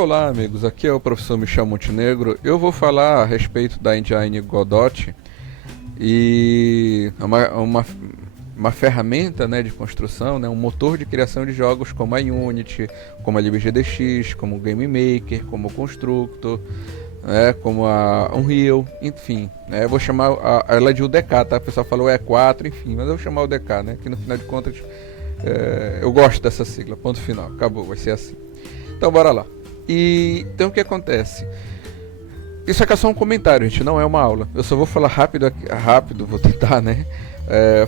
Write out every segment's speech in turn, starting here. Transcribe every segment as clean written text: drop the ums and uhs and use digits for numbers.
Olá amigos, aqui é o professor Michel Montenegro. Eu vou falar a respeito da engine Godot e uma ferramenta, né, de construção, né, um motor de criação de jogos como a Unity, como a LibGDX, como o Game Maker, como o Constructor, como a Unreal, enfim, né, eu vou chamar ela de UDK, tá? O pessoal falou E4, enfim, mas eu vou chamar UDK, né, que no final de contas eu gosto dessa sigla, ponto final, acabou, vai ser assim. Então bora lá. E então o que acontece? Isso aqui é só um comentário, gente, não é uma aula. Eu só vou falar rápido, vou tentar, né?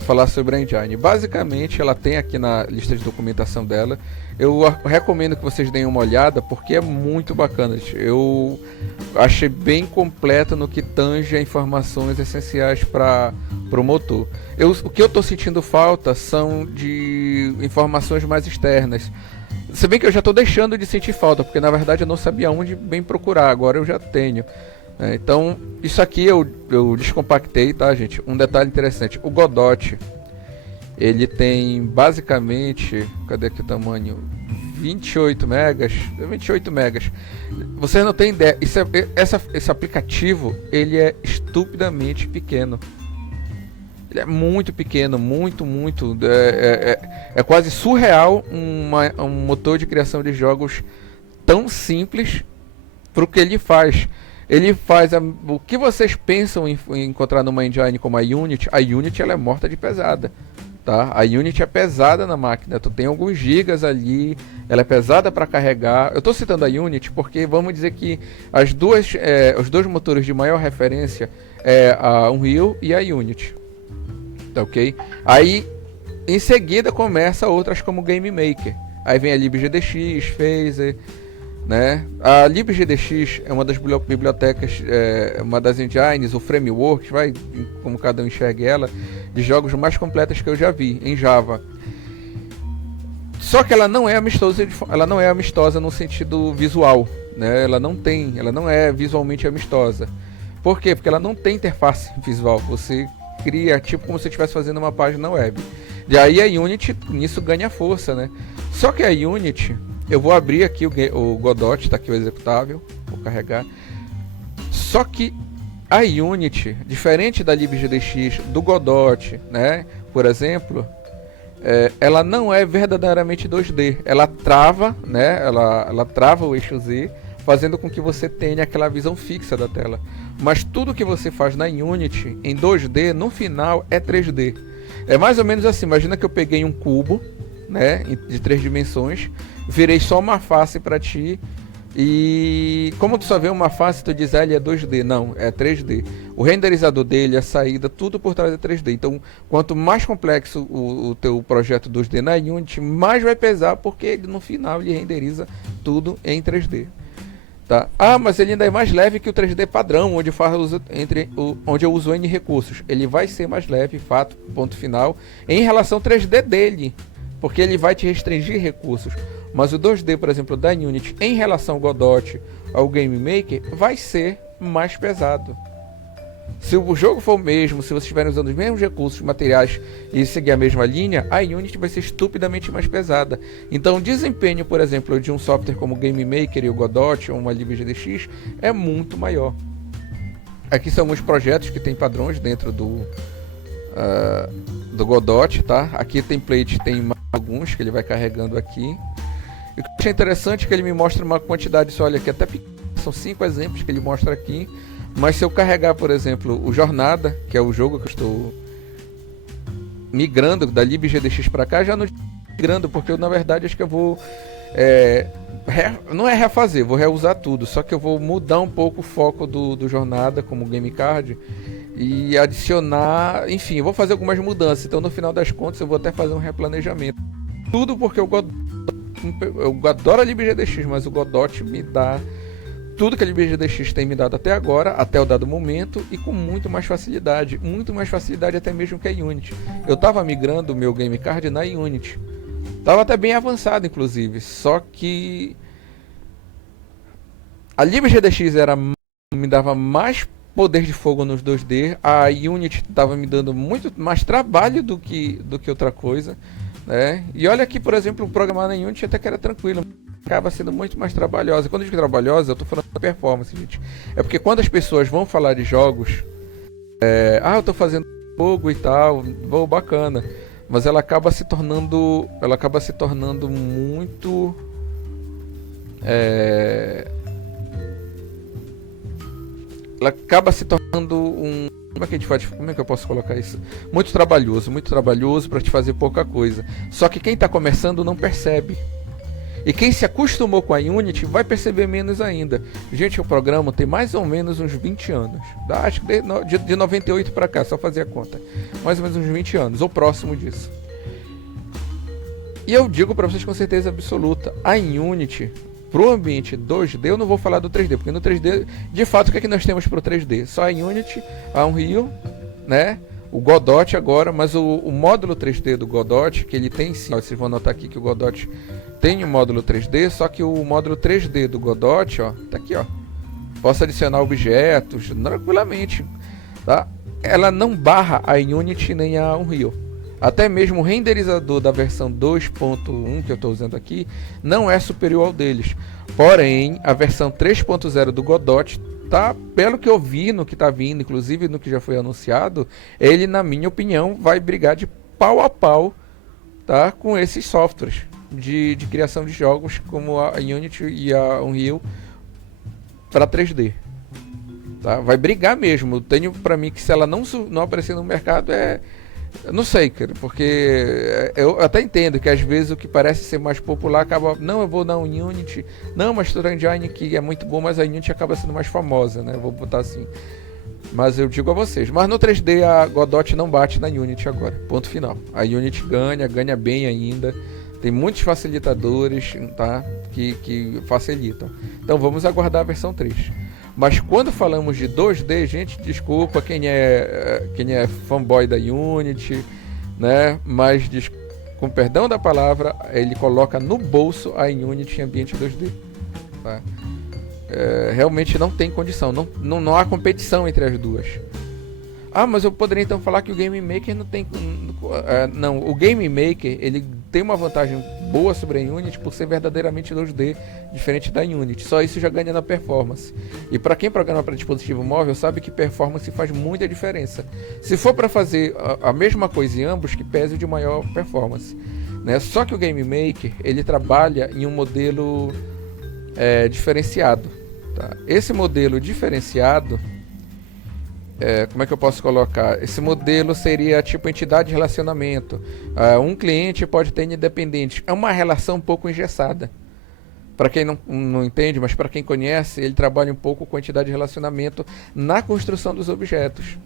Falar sobre a engine. Basicamente, ela tem aqui na lista de documentação dela. Eu recomendo que vocês deem uma olhada porque é muito bacana, gente. Eu achei bem completa no que tange a informações essenciais para o motor. O que eu estou sentindo falta são de informações mais externas. Se bem que eu já estou deixando de sentir falta, porque na verdade eu não sabia onde bem procurar, agora eu já tenho. Então, isso aqui eu descompactei, tá, gente? Um detalhe interessante, o Godot, ele tem basicamente, cadê aqui o tamanho? 28 megas, 28 megas. Você não tem ideia, esse aplicativo, ele é estupidamente pequeno. Ele é muito pequeno, muito. É quase surreal um motor de criação de jogos tão simples para o que ele faz. Ele faz o que vocês pensam em encontrar numa engine como a Unity. A Unity ela é morta de pesada, tá? A Unity é pesada na máquina. Tu tem alguns gigas ali, ela é pesada para carregar. Eu estou citando a Unity porque vamos dizer que os dois motores de maior referência é a Unreal e a Unity. Tá, ok? Aí em seguida começa outras como o Game Maker. Aí vem a LibGDX, Phaser, né? A LibGDX é uma das bibliotecas, uma das engines, o framework, como cada um enxerga ela, de jogos mais completas que eu já vi em Java. Só que ela não é amistosa no sentido visual, né? Ela não é visualmente amistosa. Por quê? Porque ela não tem interface visual. Você cria tipo como se estivesse fazendo uma página web. E aí a Unity nisso ganha força, né? Só que a Unity, eu vou abrir aqui o Godot, tá aqui o executável, vou carregar. Só que a Unity, diferente da LibGDX, do Godot, né? Por exemplo, ela não é verdadeiramente 2D. Ela trava, né? Ela trava o eixo Z, fazendo com que você tenha aquela visão fixa da tela. Mas tudo que você faz na Unity em 2D, no final é 3D. É mais ou menos assim, imagina que eu peguei um cubo, né, de 3 dimensões, virei só uma face para ti, e como tu só vê uma face, tu diz, ele é 2D, não, é 3D. O renderizador dele, a saída, tudo por trás é 3D. Então, quanto mais complexo o teu projeto 2D na Unity, mais vai pesar, porque ele, no final ele renderiza tudo em 3D. Tá? Ah, mas ele ainda é mais leve que o 3D padrão, onde eu uso N recursos. Ele vai ser mais leve, fato, ponto final, em relação ao 3D dele, porque ele vai te restringir recursos. Mas o 2D, por exemplo, da Unity, em relação ao Godot, ao Game Maker, vai ser mais pesado. Se o jogo for o mesmo, se vocês estiverem usando os mesmos recursos, materiais e seguir a mesma linha, a Unity vai ser estupidamente mais pesada. Então o desempenho, por exemplo, de um software como o Game Maker e o Godot ou uma LibGDX é muito maior. Aqui são alguns projetos que tem padrões dentro do Godot, tá? Aqui template tem alguns que ele vai carregando aqui. E o que eu achei interessante é que ele me mostra uma quantidade, só olha aqui, até são 5 exemplos que ele mostra aqui. Mas se eu carregar, por exemplo, o Jornada, que é o jogo que eu estou migrando da LibGDX para cá, já não estou migrando, porque eu, na verdade, acho que eu vou não é refazer, vou reusar tudo, só que eu vou mudar um pouco o foco do Jornada como Game Card e adicionar, enfim, eu vou fazer algumas mudanças. Então, no final das contas, eu vou até fazer um replanejamento. Tudo porque eu adoro a LibGDX, mas o Godot me dá tudo que a LibGDX tem me dado até agora, até o dado momento, e com muito mais facilidade até mesmo que a Unity. Eu estava migrando o meu Game Card na Unity, estava até bem avançado inclusive, só que a LibGDX me dava mais poder de fogo nos 2D, a Unity estava me dando muito mais trabalho do que outra coisa, né? E olha aqui, por exemplo, programar na Unity até que era tranquilo. acaba sendo muito mais trabalhosa. Quando eu digo trabalhosa, eu tô falando da performance, gente. É porque quando as pessoas vão falar de jogos, eu tô fazendo jogo e tal, vou bacana, mas ela acaba se tornando muito ela acaba se tornando como é que eu posso colocar isso? Muito trabalhoso para te fazer pouca coisa. Só que quem está começando não percebe. E quem se acostumou com a Unity vai perceber menos ainda. Gente, o programa tem mais ou menos uns 20 anos. Acho que de 98 para cá, só fazer a conta. Mais ou menos uns 20 anos, ou próximo disso. E eu digo para vocês com certeza absoluta, a Unity, pro ambiente 2D, eu não vou falar do 3D, porque no 3D, de fato, o que é que nós temos pro 3D? Só a Unity, a Unreal, né? O Godot agora, mas o módulo 3D do Godot, que ele tem sim, vocês vão notar aqui que o Godot tem um módulo 3D, só que o módulo 3D do Godot, ó, tá aqui, ó. Posso adicionar objetos tranquilamente, tá? Ela não barra a Unity nem a Unreal. Até mesmo o renderizador da versão 2.1 que eu estou usando aqui não é superior ao deles. Porém, a versão 3.0 do Godot tá, pelo que eu vi no que tá vindo, inclusive no que já foi anunciado, ele, na minha opinião, vai brigar de pau a pau, tá, com esses softwares de criação de jogos como a Unity e a Unreal para 3D. Tá? Vai brigar mesmo. Eu tenho para mim que se ela não aparecer no mercado eu não sei, cara, porque eu até entendo que às vezes o que parece ser mais popular acaba... Não, eu vou na Unity. Não, mas a Engine que é muito bom, mas a Unity acaba sendo mais famosa, né? Eu vou botar assim. Mas eu digo a vocês, mas no 3D a Godot não bate na Unity agora. Ponto final. A Unity ganha bem ainda. Tem muitos facilitadores, tá? Que facilitam. Então vamos aguardar a versão 3. Mas quando falamos de 2D, gente, desculpa quem é fanboy da Unity, né? Mas com perdão da palavra, ele coloca no bolso a Unity em ambiente 2D. Tá? Realmente não tem condição, não há competição entre as duas. Mas eu poderia então falar que o Game Maker não tem... Não, o Game Maker ele tem uma vantagem boa sobre a Unity por ser verdadeiramente 2D, diferente da Unity. Só isso já ganha na performance. E para quem programa para dispositivo móvel sabe que performance faz muita diferença. Se for para fazer a mesma coisa em ambos, que pese de maior performance, né? Só que o Game Maker ele trabalha em um modelo diferenciado. Tá? Esse modelo diferenciado, como é que eu posso colocar? Esse modelo seria tipo entidade de relacionamento. Um cliente pode ter independente. É uma relação um pouco engessada. Para quem não entende, mas para quem conhece, ele trabalha um pouco com entidade de relacionamento na construção dos objetos.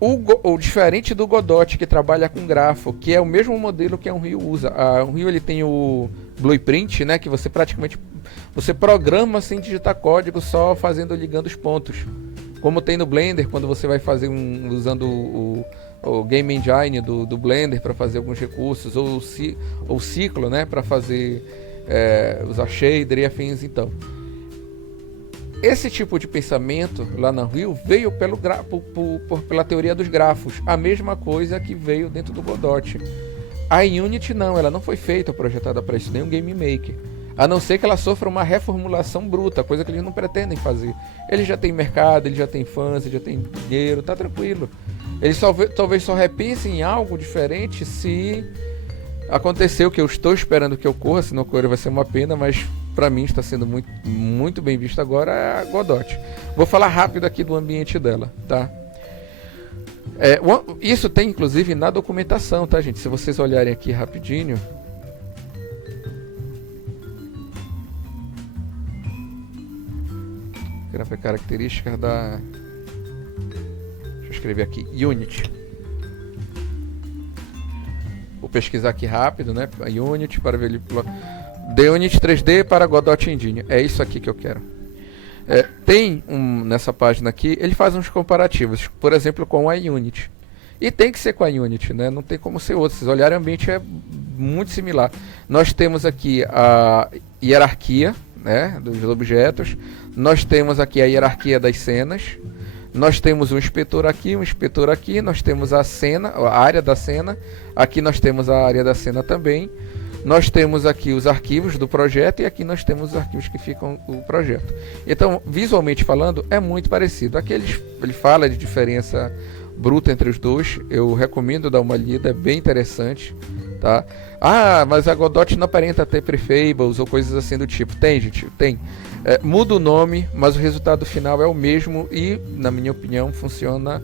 O diferente do Godot, que trabalha com grafo, que é o mesmo modelo que a Unreal usa. A Unreal ele tem o Blueprint, né, que você praticamente programa sem digitar código, só ligando os pontos. Como tem no Blender, quando você vai fazer usando o Game Engine do Blender para fazer alguns recursos, ou o ciclo, né, para fazer usar shader e afins. Então, esse tipo de pensamento lá na Unreal veio pela teoria dos grafos, a mesma coisa que veio dentro do Godot. A Unity não, ela não foi feita ou projetada para isso, nem um Game Maker. A não ser que ela sofra uma reformulação bruta, coisa que eles não pretendem fazer. Eles já têm mercado, eles já têm fãs, eles já têm dinheiro, tá tranquilo. Eles talvez só repensem em algo diferente se acontecer o que eu estou esperando que ocorra. Se não ocorrer vai ser uma pena, mas para mim está sendo muito, muito bem visto agora a Godot. Vou falar rápido aqui do ambiente dela, tá? Isso tem inclusive na documentação, tá, gente? Se vocês olharem aqui rapidinho... Características da... Deixa eu escrever aqui, Unity. Vou pesquisar aqui rápido, né? A Unity para ver... The Unity 3D para Godot Engine. É isso aqui que eu quero. Tem nessa página aqui, ele faz uns comparativos, por exemplo, com a Unity. E tem que ser com a Unity, né? Não tem como ser outro. Se vocês olharem, o ambiente é muito similar. Nós temos aqui a hierarquia, né, dos objetos. Nós temos aqui a hierarquia das cenas. Nós temos um inspetor aqui. Nós temos a cena, a área da cena. Aqui nós temos a área da cena também. nós temos aqui os arquivos do projeto e aqui nós temos os arquivos que ficam o projeto. Então, visualmente falando, é muito parecido. Aqui ele fala de diferença bruta entre os dois, eu recomendo dar uma lida, é bem interessante, tá? Ah, mas a Godot não aparenta ter prefables ou coisas assim do tipo. Tem, gente, tem. Muda o nome, mas o resultado final é o mesmo e, na minha opinião, funciona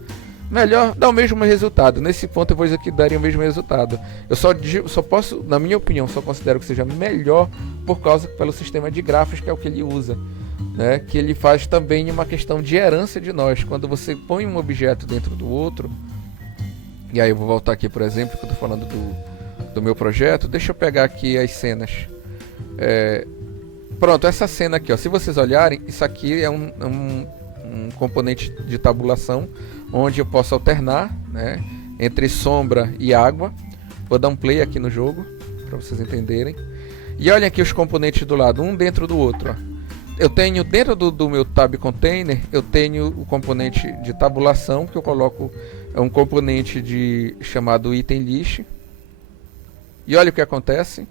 melhor, dá o mesmo resultado. Nesse ponto eu vou dizer que daria o mesmo resultado. Eu só posso, na minha opinião, só considero que seja melhor pelo sistema de grafos, que é o que ele usa, né? Que ele faz também uma questão de herança de nós. Quando você põe um objeto dentro do outro, e aí eu vou voltar aqui, por exemplo, que eu estou falando do meu projeto. Deixa eu pegar aqui as cenas. Pronto, essa cena aqui, ó, se vocês olharem, isso aqui é um componente de tabulação, onde eu posso alternar, né, entre sombra e água. Vou dar um play aqui no jogo para vocês entenderem. E olhem aqui os componentes do lado, um dentro do outro, ó. Eu tenho dentro do meu tab container, eu tenho o componente de tabulação, que eu coloco um componente chamado item list. E olha o que acontece.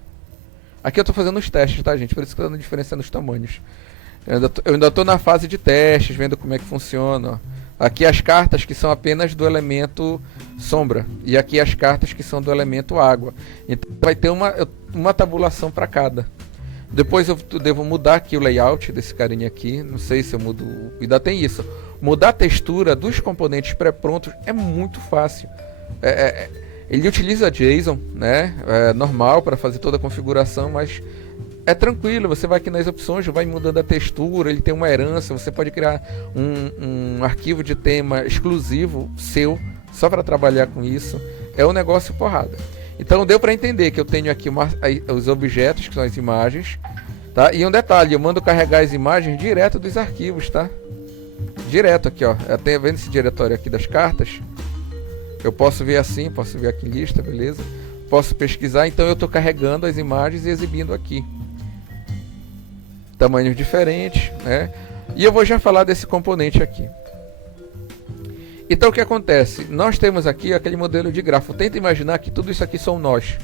Aqui eu estou fazendo os testes, tá, gente? Por isso que está dando diferença nos tamanhos. Eu ainda estou na fase de testes, vendo como é que funciona, ó. Aqui as cartas que são apenas do elemento sombra. E aqui as cartas que são do elemento água. Então vai ter uma tabulação para cada. Depois eu devo mudar aqui o layout desse carinha aqui. Não sei se eu mudo. Ainda tem isso. Mudar a textura dos componentes pré-prontos é muito fácil. Ele utiliza JSON, né? É normal para fazer toda a configuração, mas é tranquilo. Você vai aqui nas opções, vai mudando a textura. Ele tem uma herança. Você pode criar um arquivo de tema exclusivo seu, só para trabalhar com isso. É um negócio porrada. Então deu para entender que eu tenho aqui os objetos, que são as imagens, tá? E um detalhe, eu mando carregar as imagens direto dos arquivos, tá? Direto aqui, ó. Vendo esse diretório aqui das cartas, eu posso ver assim, posso ver aqui em lista, beleza? Posso pesquisar, então eu estou carregando as imagens e exibindo aqui. Tamanhos diferentes, né? E eu vou já falar desse componente aqui. Então o que acontece? Nós temos aqui aquele modelo de grafo. Tenta imaginar que tudo isso aqui são nós,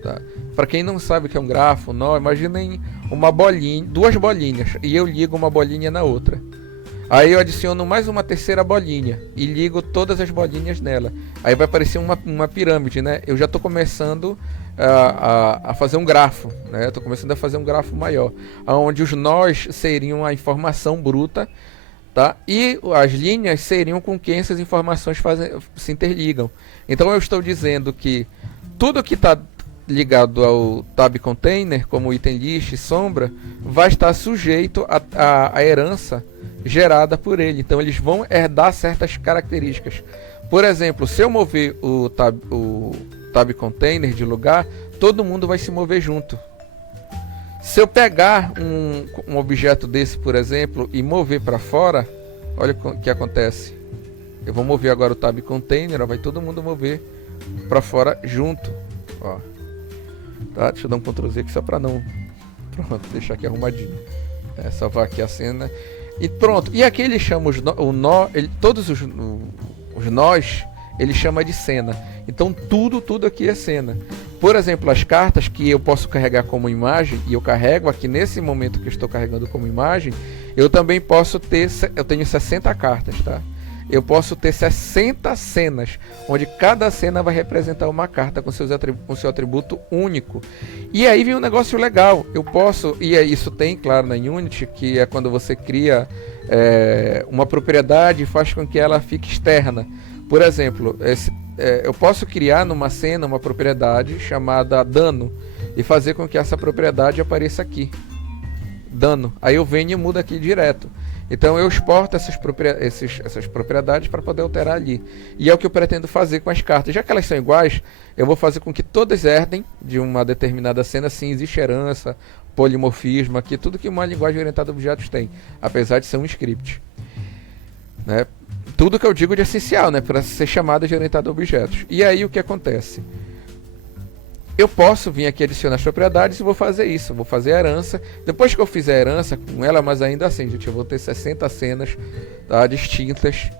tá? Para quem não sabe o que é um grafo, nó, imaginem uma bolinha, duas bolinhas, e eu ligo uma bolinha na outra. Aí eu adiciono mais uma terceira bolinha e ligo todas as bolinhas nela. Aí vai aparecer uma pirâmide, né? Eu já estou começando a fazer um grafo, né? Estou começando a fazer um grafo maior, onde os nós seriam a informação bruta, tá? E as linhas seriam com quem essas informações se interligam. Então eu estou dizendo que tudo que está ligado ao tab container, como item list, sombra, vai estar sujeito à herança gerada por ele. Então eles vão herdar certas características. Por exemplo, se eu mover o tab container de lugar, todo mundo vai se mover junto. Se eu pegar um objeto desse, por exemplo, e mover para fora, olha o que acontece. Eu vou mover agora o tab container, ó, vai todo mundo mover para fora junto, ó. Tá? Deixa eu dar um Ctrl Z aqui só para não... Pronto, deixar aqui arrumadinho. Salvar aqui a cena. E pronto. E aqui ele chama todos os nós, ele chama de cena. Então tudo aqui é cena. Por exemplo, as cartas que eu posso carregar como imagem, e eu carrego aqui nesse momento que eu estou carregando como imagem, eu também posso ter, eu tenho 60 cartas, tá? Eu posso ter 60 cenas, onde cada cena vai representar uma carta com seu atributo único. E aí vem um negócio legal. Eu posso, e isso tem, claro, na Unity, que é quando você cria uma propriedade e faz com que ela fique externa. Por exemplo, eu posso criar numa cena uma propriedade chamada dano e fazer com que essa propriedade apareça aqui. Dano. Aí eu venho e mudo aqui direto. Então eu exporto essas propriedades para poder alterar ali. E é o que eu pretendo fazer com as cartas. Já que elas são iguais, eu vou fazer com que todas herdem de uma determinada cena. Sim, existe herança, polimorfismo aqui, tudo que uma linguagem orientada a objetos tem, apesar de ser um script, né? Tudo que eu digo de essencial, né, para ser chamada de orientada a objetos. E aí o que acontece? Eu posso vir aqui adicionar as propriedades e vou fazer isso, vou fazer a herança. Depois que eu fizer a herança com ela, mas ainda assim, gente, eu vou ter 60 cenas, tá, distintas,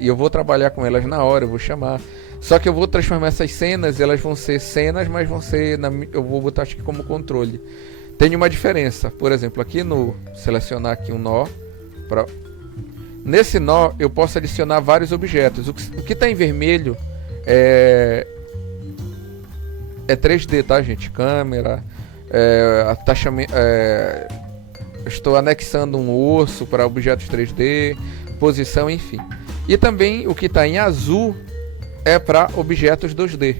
e eu vou trabalhar com elas na hora, eu vou chamar. Só que eu vou transformar essas cenas, elas vão ser cenas, mas vão ser, eu vou botar acho que como controle. Tem uma diferença, por exemplo, aqui no selecionar aqui um nó, nesse nó eu posso adicionar vários objetos. O que está em vermelho é 3D, tá, gente? Câmera, estou anexando um osso para objetos 3D, posição, enfim. E também o que está em azul é para objetos 2D.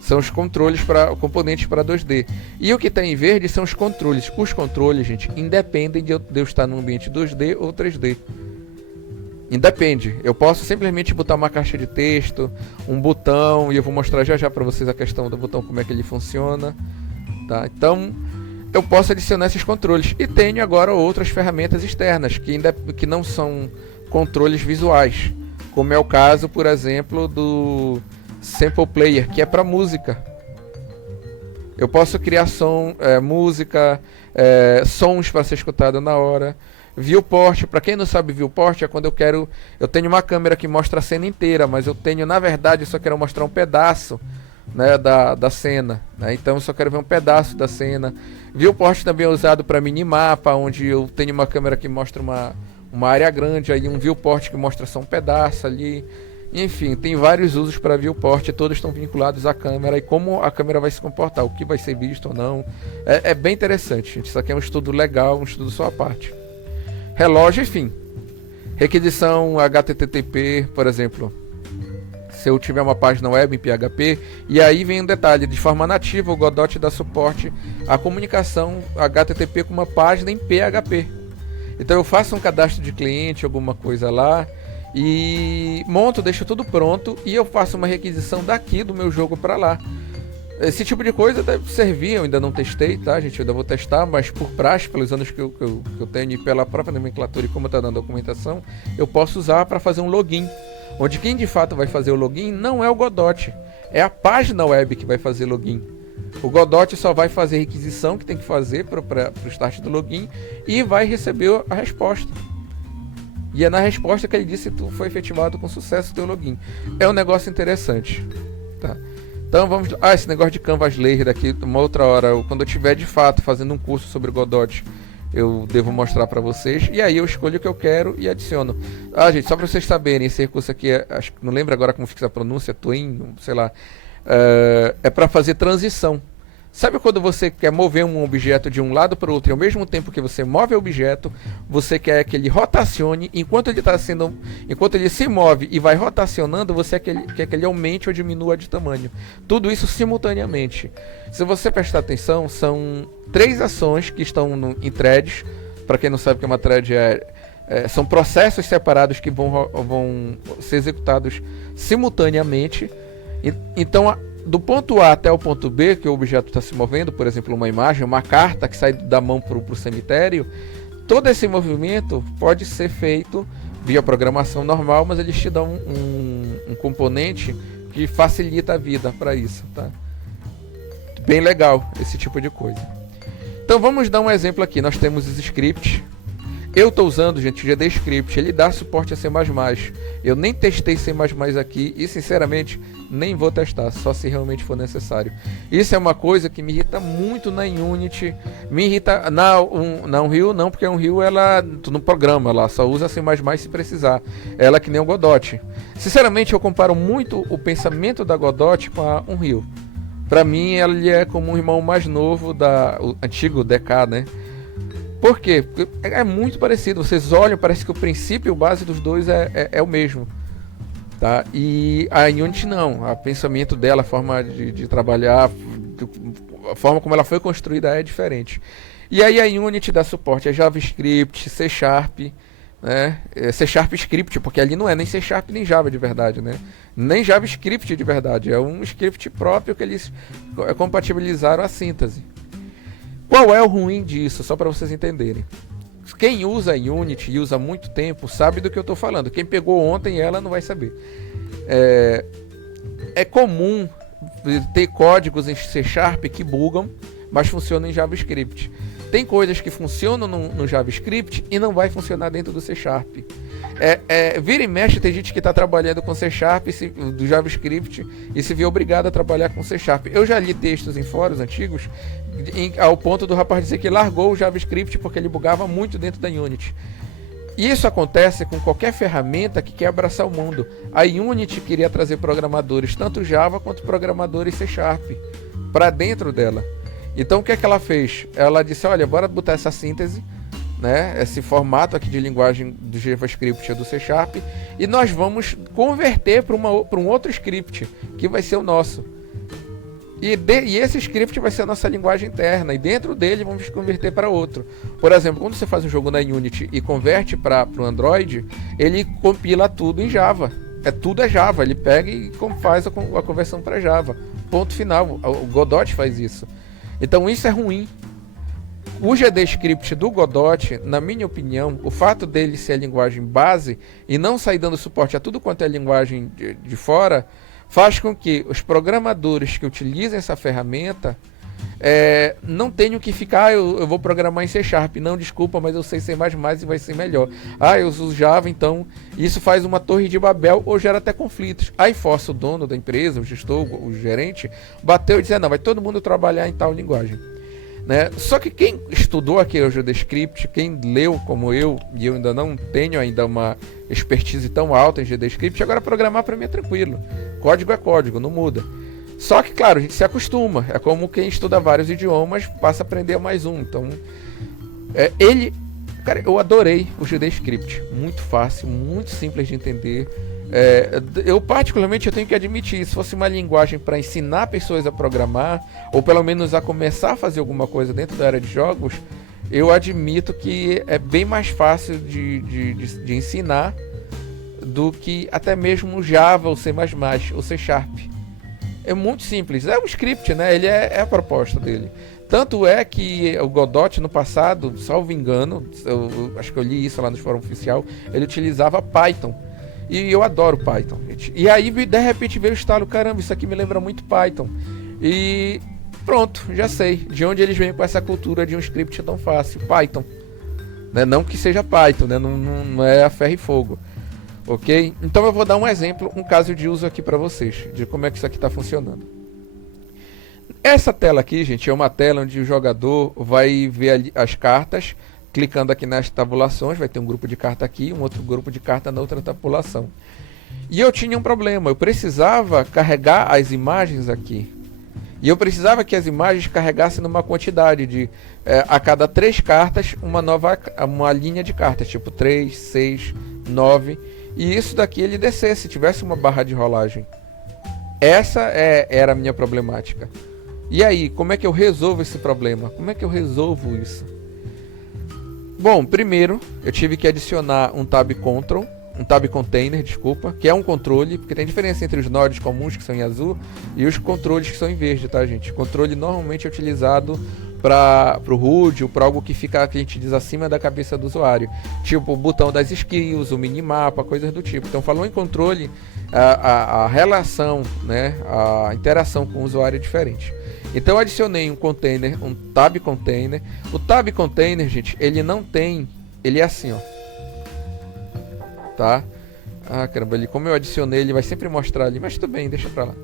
São os controles para componentes para 2D. E o que está em verde são os controles. Os controles, gente, independem de eu estar no ambiente 2D ou 3D. Independe. Eu posso simplesmente botar uma caixa de texto, um botão, e eu vou mostrar já já para vocês a questão do botão, como é que ele funciona. Tá? Então, eu posso adicionar esses controles. E tenho agora outras ferramentas externas, que não são controles visuais. Como é o caso, por exemplo, do Sample Player, que é para música. Eu posso criar música, sons para ser escutado na hora. Viewport, para quem não sabe, viewport é quando eu tenho uma câmera que mostra a cena inteira, mas na verdade, eu só quero mostrar um pedaço, né, da cena, né? Então eu só quero ver um pedaço da cena. Viewport também é usado para minimapa, onde eu tenho uma câmera que mostra uma área grande, aí um viewport que mostra só um pedaço ali. Enfim, tem vários usos para viewport, todos estão vinculados à câmera e como a câmera vai se comportar, o que vai ser visto ou não. É bem interessante, gente. Isso aqui é um estudo legal, um estudo só à parte. Relógio, enfim. Requisição HTTP, por exemplo. Se eu tiver uma página web em PHP, e aí vem um detalhe, de forma nativa o Godot dá suporte à comunicação HTTP com uma página em PHP. Então eu faço um cadastro de cliente, alguma coisa lá, e monto, deixo tudo pronto, e eu faço uma requisição daqui do meu jogo para lá. Esse tipo de coisa deve servir, eu ainda não testei, tá, gente? Eu ainda vou testar, mas por praxe, pelos anos que eu tenho e pela própria nomenclatura e como está na documentação, eu posso usar para fazer um login. Onde quem de fato vai fazer o login não é o Godot, é a página web que vai fazer login. O Godot só vai fazer a requisição que tem que fazer para o start do login e vai receber a resposta. E é na resposta que ele disse que foi efetivado com sucesso o teu login. É um negócio interessante, tá? Então vamos... esse negócio de Canvas Layer daqui, uma outra hora, quando eu estiver de fato fazendo um curso sobre Godot, eu devo mostrar para vocês. E aí eu escolho o que eu quero e adiciono. Gente, só para vocês saberem, esse recurso aqui, acho que não lembro agora como fica a pronúncia, Twin, sei lá. É para fazer transição. Sabe quando você quer mover um objeto de um lado para o outro e ao mesmo tempo que você move o objeto, você quer que ele rotacione, enquanto ele se move e vai rotacionando, você quer que ele aumente ou diminua de tamanho. Tudo isso simultaneamente. Se você prestar atenção, são 3 ações que estão em threads. Para quem não sabe o que é uma thread, são processos separados que vão ser executados simultaneamente. Então, do ponto A até o ponto B, que o objeto está se movendo, por exemplo, uma imagem, uma carta que sai da mão para o cemitério, todo esse movimento pode ser feito via programação normal, mas eles te dão um componente que facilita a vida para isso, tá? Bem legal esse tipo de coisa. Então vamos dar um exemplo aqui. Nós temos os scripts. Eu estou usando, gente, o GDScript, ele dá suporte a C++. Eu nem testei C++ aqui e, sinceramente, nem vou testar, só se realmente for necessário. Isso é uma coisa que me irrita muito na Unity, me irrita na Unreal não, porque a Unreal, tu não programa, ela só usa C++ se precisar. Ela é que nem o Godot. Sinceramente, eu comparo muito o pensamento da Godot com a Unreal. Para mim, ele é como um irmão mais novo o antigo DK, né? Por quê? Porque é muito parecido. Vocês olham, parece que o princípio base dos dois é o mesmo. Tá? E a Unity não. O pensamento dela, a forma de trabalhar, a forma como ela foi construída é diferente. E aí a Unity dá suporte a JavaScript, C Sharp, né? C Sharp Script, porque ali não é nem C Sharp nem Java de verdade, né? Nem JavaScript de verdade. É um script próprio que eles compatibilizaram a síntese. Qual é o ruim disso? Só para vocês entenderem. Quem usa Unity e usa há muito tempo sabe do que eu estou falando. Quem pegou ontem, ela não vai saber. É comum ter códigos em C Sharp que bugam, mas funcionam em JavaScript. Tem coisas que funcionam no JavaScript e não vai funcionar dentro do C Sharp. Vira e mexe, tem gente que está trabalhando com C Sharp, do JavaScript, e se vê obrigado a trabalhar com C Sharp. Eu já li textos em fóruns antigos, ao ponto do rapaz dizer que largou o JavaScript porque ele bugava muito dentro da Unity. E isso acontece com qualquer ferramenta que quer abraçar o mundo. A Unity queria trazer programadores, tanto Java quanto programadores C Sharp, para dentro dela. Então o que é que ela fez? Ela disse, olha, bora botar essa síntese, né, esse formato aqui de linguagem do JavaScript e do C Sharp, e nós vamos converter para um outro script, que vai ser o nosso. E esse script vai ser a nossa linguagem interna, e dentro dele vamos converter para outro. Por exemplo, quando você faz um jogo na Unity e converte para o Android, ele compila tudo em Java. Tudo é Java, ele pega e faz a conversão para Java. Ponto final. O Godot faz isso. Então isso é ruim. O GDScript do Godot, na minha opinião, o fato dele ser a linguagem base e não sair dando suporte a tudo quanto é linguagem de fora, faz com que os programadores que utilizem essa ferramenta não tenham que ficar, eu vou programar em C Sharp. Não, desculpa, mas eu sei C++ e vai ser melhor. Eu uso Java, então isso faz uma torre de Babel ou gera até conflitos. Aí força o dono da empresa, o gestor, o gerente, bateu e dizer, não, vai todo mundo trabalhar em tal linguagem. Né? Só que quem estudou aqui o JavaScript, quem leu como eu, e eu ainda não tenho uma expertise tão alta em JavaScript, agora programar para mim é tranquilo. Código é código, não muda. Só que, claro, a gente se acostuma. É como quem estuda vários idiomas passa a aprender mais um. Então, cara, eu adorei o JavaScript. Muito fácil, muito simples de entender. Eu particularmente tenho que admitir, se fosse uma linguagem para ensinar pessoas a programar, ou pelo menos a começar a fazer alguma coisa dentro da área de jogos, eu admito que é bem mais fácil de ensinar do que até mesmo o Java, ou C++, ou C Sharp. É muito simples, é um script, né? Ele é a proposta dele. Tanto é que o Godot no passado, salvo engano, eu acho que eu li isso lá no fórum oficial, ele utilizava Python. E eu adoro Python, gente. E aí, de repente, veio o estalo, caramba, isso aqui me lembra muito Python. E pronto, já sei de onde eles vêm com essa cultura de um script tão fácil, Python. Né? Não que seja Python, né? Não é a ferro e fogo. Ok? Então eu vou dar um exemplo, um caso de uso aqui para vocês, de como é que isso aqui está funcionando. Essa tela aqui, gente, é uma tela onde o jogador vai ver ali as cartas, clicando aqui nas tabulações, vai ter um grupo de carta aqui, um outro grupo de carta na outra tabulação. E eu tinha um problema, eu precisava carregar as imagens aqui. E eu precisava que as imagens carregassem numa quantidade de, a cada 3 cartas, uma linha de cartas, tipo 3, 6, 9... E isso daqui ele descesse, tivesse uma barra de rolagem. Essa era a minha problemática. E aí, como é que eu resolvo esse problema? Como é que eu resolvo isso? Bom, primeiro eu tive que adicionar um tab container, desculpa, que é um controle, porque tem diferença entre os nodes comuns que são em azul e os controles que são em verde, tá, gente? O controle normalmente é utilizado para o HUD ou para algo que fica, que a gente diz, acima da cabeça do usuário, tipo o botão das skills, o minimapa, coisas do tipo. Então, falou em controle, a relação, né, a interação com o usuário é diferente. Então eu adicionei um container, um tab container. O tab container, gente, ele não tem, ele é assim, ó, tá? Caramba, como eu adicionei, ele vai sempre mostrar ali, mas tudo bem, deixa pra lá.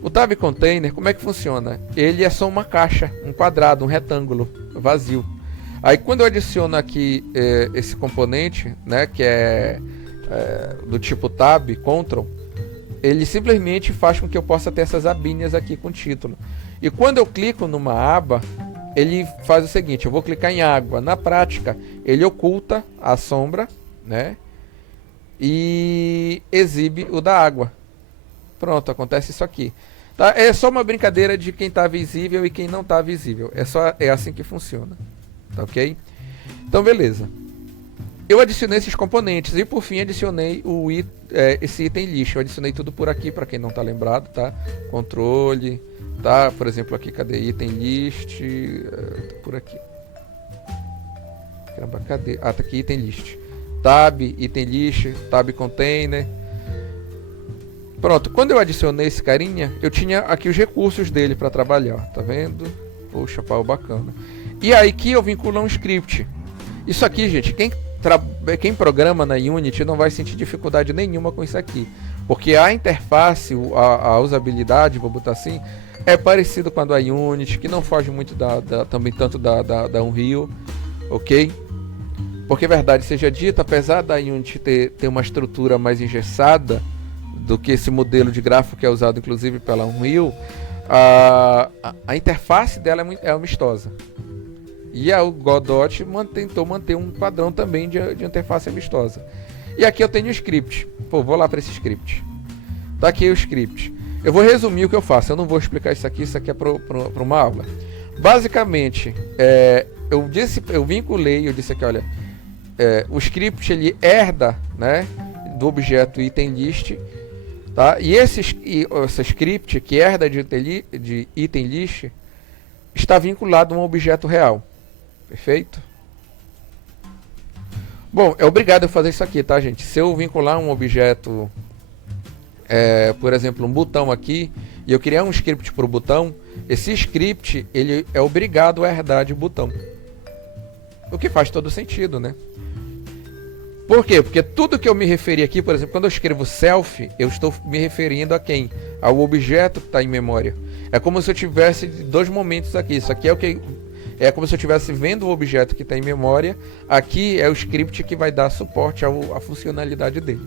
O tab container, como é que funciona? Ele é só uma caixa, um quadrado, um retângulo vazio. Aí quando eu adiciono aqui esse componente, né, que é do tipo tab, control, ele simplesmente faz com que eu possa ter essas abinhas aqui com título. E quando eu clico numa aba, ele faz o seguinte, eu vou clicar em água. Na prática, ele oculta a sombra, né, e exibe o da água. Pronto, acontece isso aqui. Tá? É só uma brincadeira de quem está visível e quem não está visível. É assim que funciona. Tá, ok? Então, beleza. Eu adicionei esses componentes e, por fim, adicionei esse item list. Eu adicionei tudo por aqui, para quem não está lembrado, tá? Controle, tá? Por exemplo, aqui, cadê? Item list, por aqui. Caramba, cadê? Tá aqui, item list. Tab, item list, tab container. Pronto, quando eu adicionei esse carinha, eu tinha aqui os recursos dele para trabalhar, tá vendo? Poxa, pau, bacana. E aí que eu vinculo um script. Isso aqui, gente, quem quem programa na Unity não vai sentir dificuldade nenhuma com isso aqui, porque a interface, a usabilidade, vou botar assim, é parecido com a da Unity, que não foge muito também tanto da Unreal, ok? Porque verdade seja dita, apesar da Unity ter uma estrutura mais engessada do que esse modelo de gráfico que é usado inclusive pela Unreal, a interface dela é amistosa. E a Godot tentou manter um padrão também de interface amistosa. E aqui eu tenho o script. Pô, vou lá para esse script. Tá aqui o script. Eu vou resumir o que eu faço. Eu não vou explicar isso aqui é para uma aula. Basicamente, eu vinculei, eu disse aqui, olha, o script ele herda, né, do objeto item list, tá? E esse script que herda de item list está vinculado a um objeto real. Perfeito? Bom, é obrigado a fazer isso aqui, tá, gente? Se eu vincular um objeto, por exemplo, um botão aqui, e eu criar um script para o botão, esse script ele é obrigado a herdar de botão. O que faz todo sentido, né? Por quê? Porque tudo que eu me referi aqui, por exemplo, quando eu escrevo self, eu estou me referindo a quem? Ao objeto que está em memória. É como se eu tivesse dois momentos aqui. Isso aqui é como se eu estivesse vendo o objeto que está em memória. Aqui é o script que vai dar suporte à funcionalidade dele.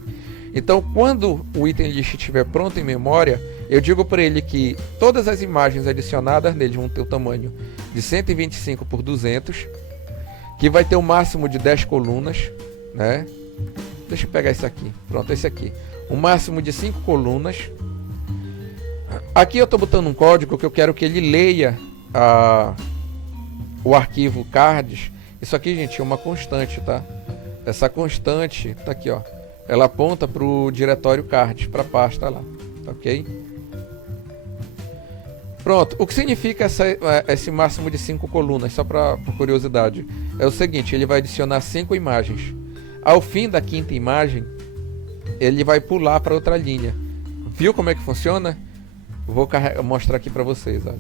Então, quando o item list estiver pronto em memória, eu digo para ele que todas as imagens adicionadas nele vão ter o tamanho de 125 por 200, que vai ter o máximo de 10 colunas, né? Deixa eu pegar esse aqui. Pronto, esse aqui. O máximo de 5 colunas. Aqui eu estou botando um código que eu quero que ele leia o arquivo cards. Isso aqui, gente, é uma constante, tá? Essa constante tá aqui, ó. Ela aponta para o diretório cards, para a pasta lá, tá, ok? Pronto. O que significa esse máximo de 5 colunas? Só por curiosidade. É o seguinte, ele vai adicionar 5 imagens. Ao fim da 5ª imagem, ele vai pular para outra linha. Viu como é que funciona? Vou mostrar aqui para vocês, olha.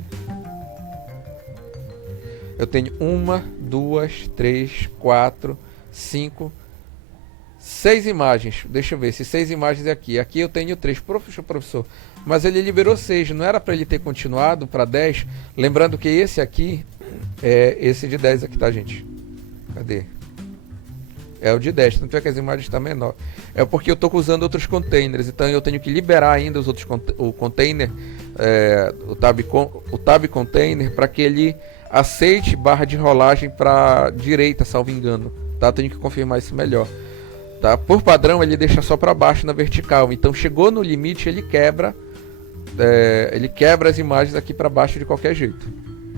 Eu tenho 1, 2, 3, 4, 5, 6 imagens. Deixa eu ver, se 6 imagens é aqui. Aqui eu tenho 3. Professor, mas ele liberou 6. Não era para ele ter continuado para 10? Lembrando que esse aqui é esse de 10 aqui, tá, gente? Cadê? É o de 10, tanto é que as imagens estão menor. É porque eu estou usando outros containers, então eu tenho que liberar ainda os outros o container, o tab container, para que ele aceite barra de rolagem para direita, salvo engano. Tá? Tenho que confirmar isso melhor. Tá? Por padrão ele deixa só para baixo na vertical, então chegou no limite ele quebra as imagens aqui para baixo de qualquer jeito.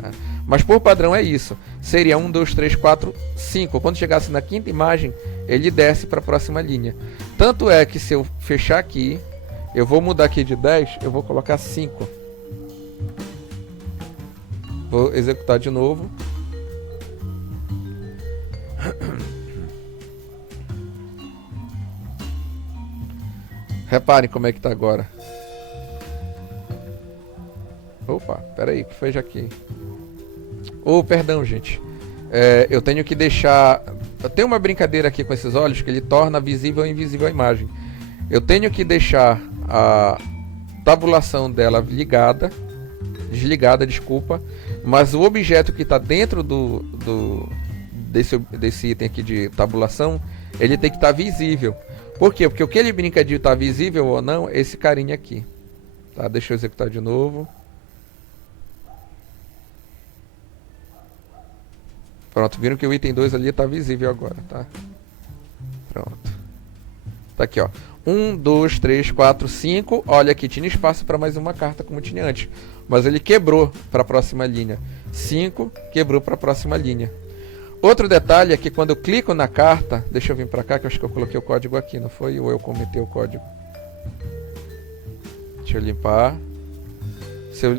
Tá? Mas por padrão é isso. Seria 1, 2, 3, 4, 5. Quando chegasse na 5ª imagem, ele desce para a próxima linha. Tanto é que se eu fechar aqui, eu vou mudar aqui de 10, eu vou colocar 5. Vou executar de novo. Reparem como é que está agora. Opa, peraí, o que foi já aqui? Perdão, gente. Eu tenho que deixar... Tem uma brincadeira aqui com esses olhos que ele torna visível ou invisível a imagem. Eu tenho que deixar a tabulação dela desligada, desculpa, mas o objeto que está dentro desse item aqui de tabulação, ele tem que estar visível. Por quê? Porque o que ele brinca de estar visível ou não é esse carinha aqui. Tá? Deixa eu executar de novo. Pronto, viram que o item 2 ali está visível agora, tá? Pronto. Tá aqui, ó. 1, 2, 3, 4, 5. Olha aqui, tinha espaço para mais uma carta como tinha antes. Mas ele quebrou para a próxima linha. 5, quebrou para a próxima linha. Outro detalhe é que quando eu clico na carta... Deixa eu vir para cá, que eu acho que eu coloquei o código aqui, não foi? Ou eu comentei o código? Deixa eu limpar.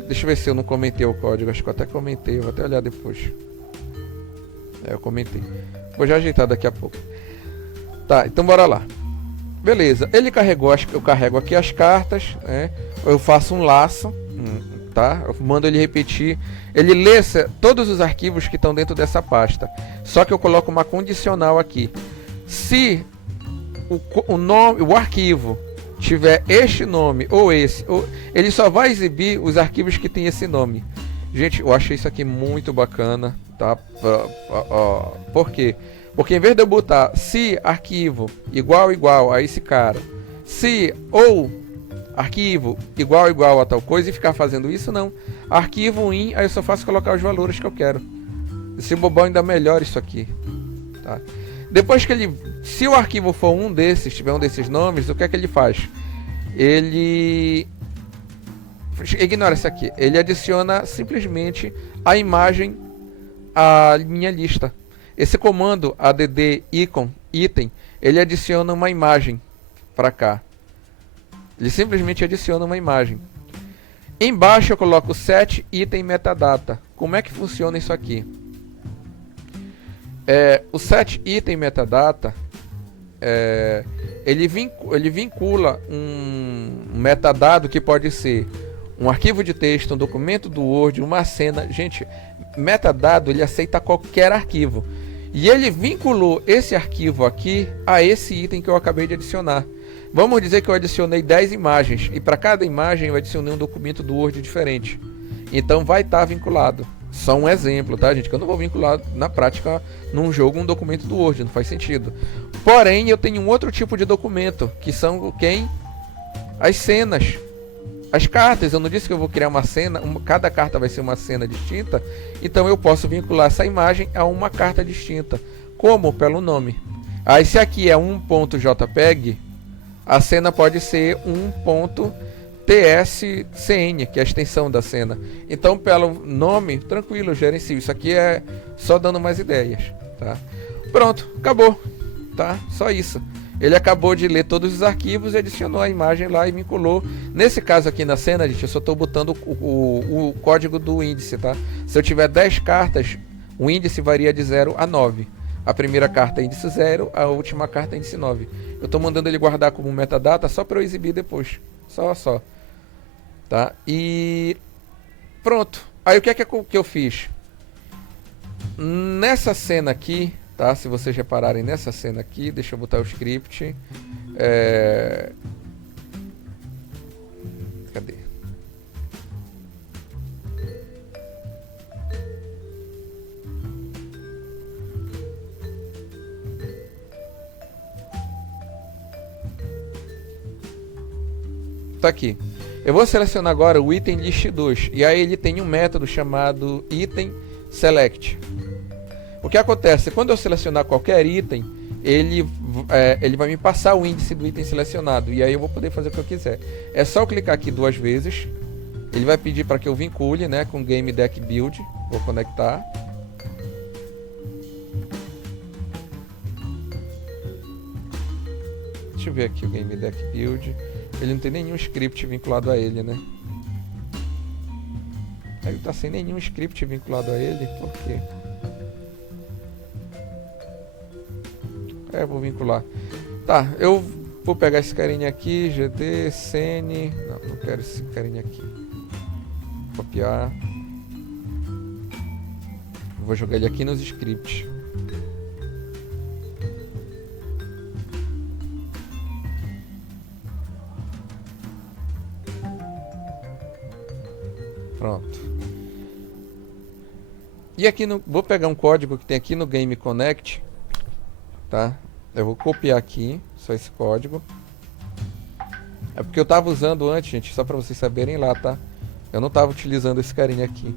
Deixa eu ver se eu não comentei o código. Acho que eu até comentei, eu vou até olhar depois. Eu comentei. Vou já ajeitar daqui a pouco. Tá, então bora lá. Beleza, ele carregou, eu carrego aqui as cartas, né? Eu faço um laço, tá? Eu mando ele repetir. Ele lê todos os arquivos que estão dentro dessa pasta. Só que eu coloco uma condicional aqui. Se o nome, o arquivo tiver este nome ou esse, ele só vai exibir os arquivos que tem esse nome. Gente, eu achei isso aqui muito bacana, tá? Por quê? Porque em vez de eu botar se arquivo igual a esse cara, se ou arquivo igual a tal coisa e ficar fazendo isso, não. Arquivo in, aí eu só faço colocar os valores que eu quero. Esse bobão ainda melhora isso aqui, tá? Depois que ele, se o arquivo for um desses, tiver um desses nomes, o que é que ele faz? Ele ignora isso aqui. Ele adiciona simplesmente a imagem à minha lista. Esse comando add icon item, ele adiciona uma imagem para cá. Ele simplesmente adiciona uma imagem. Embaixo eu coloco set item metadata. Como é que funciona isso aqui? O set item metadata, ele vincula um metadado que pode ser um arquivo de texto, um documento do Word, uma cena. Gente, metadado ele aceita qualquer arquivo. E ele vinculou esse arquivo aqui a esse item que eu acabei de adicionar. Vamos dizer que eu adicionei 10 imagens e para cada imagem eu adicionei um documento do Word diferente. Então vai estar vinculado. Só um exemplo, tá, gente? Que eu não vou vincular na prática num jogo um documento do Word, não faz sentido. Porém, eu tenho um outro tipo de documento, que são quem? As cenas. As cartas, eu não disse que eu vou criar uma cena, cada carta vai ser uma cena distinta, então eu posso vincular essa imagem a uma carta distinta. Como? Pelo nome. Aí se aqui é 1.jpg, a cena pode ser 1.tscn, que é a extensão da cena. Então, pelo nome, tranquilo, eu gerencio. Isso aqui é só dando mais ideias, tá? Pronto, acabou, tá? Só isso. Ele acabou de ler todos os arquivos e adicionou a imagem lá e vinculou. Nesse caso aqui na cena, gente, eu só estou botando o código do índice, tá? Se eu tiver 10 cartas, o índice varia de 0 a 9. A primeira carta é índice 0, a última carta é índice 9. Eu estou mandando ele guardar como metadata só para eu exibir depois. Só. Tá? E pronto. Aí o que é que eu fiz? Nessa cena aqui, tá? Se vocês repararem nessa cena aqui, deixa eu botar o script. Cadê? Tá aqui. Eu vou selecionar agora o item list 2 e aí ele tem um método chamado item select. O que acontece? Quando eu selecionar qualquer item, ele vai me passar o índice do item selecionado e aí eu vou poder fazer o que eu quiser. É só eu clicar aqui 2 vezes. Ele vai pedir para que eu vincule, né, com Game Deck Build. Vou conectar. Deixa eu ver aqui o Game Deck Build. Ele não tem nenhum script vinculado a ele, né? Ele tá sem nenhum script vinculado a ele. Por quê? Vou vincular. Tá, eu vou pegar esse carinha aqui, GD, CN. Não quero esse carinha aqui. Copiar. Vou jogar ele aqui nos scripts. Pronto. E aqui vou pegar um código que tem aqui no Game Connect, tá? Eu vou copiar aqui, só esse código. É porque eu estava usando antes, gente, só para vocês saberem lá, tá? Eu não estava utilizando esse carinha aqui.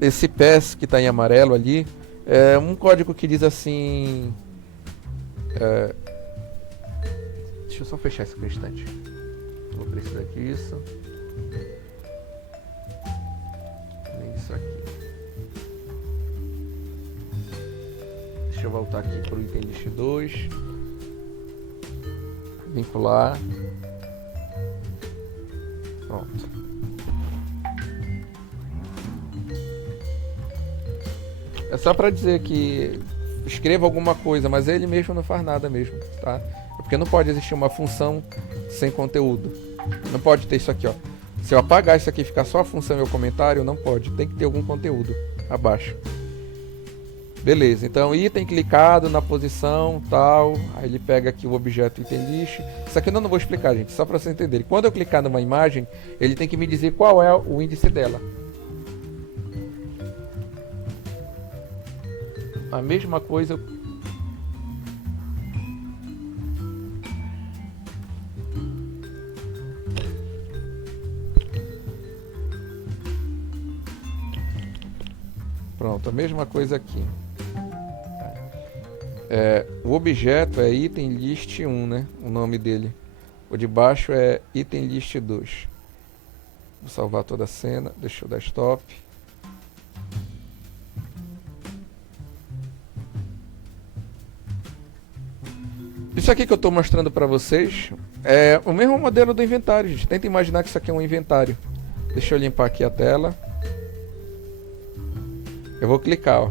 Esse PES que está em amarelo ali é um código que diz assim... Deixa eu só fechar esse instante. Vou precisar disso. Isso aqui. Deixa eu voltar aqui para o item list 2. Vincular. Pronto. É só para dizer que escreva alguma coisa, mas ele mesmo não faz nada mesmo, tá? É porque não pode existir uma função sem conteúdo. Não pode ter isso aqui, ó. Se eu apagar isso aqui e ficar só a função e o comentário, não pode. Tem que ter algum conteúdo abaixo. Beleza, então item clicado na posição tal, aí ele pega aqui o objeto item list. Isso aqui eu não vou explicar, gente, só para vocês entenderem. Quando eu clicar numa imagem, ele tem que me dizer qual é o índice dela. A mesma coisa. Pronto, a mesma coisa aqui. O objeto é item list 1, né? O nome dele. O de baixo é item list 2. Vou salvar toda a cena. Deixa eu dar stop. Isso aqui que eu estou mostrando para vocês é o mesmo modelo do inventário, gente. Tenta imaginar que isso aqui é um inventário. Deixa eu limpar aqui a tela. Eu vou clicar, ó.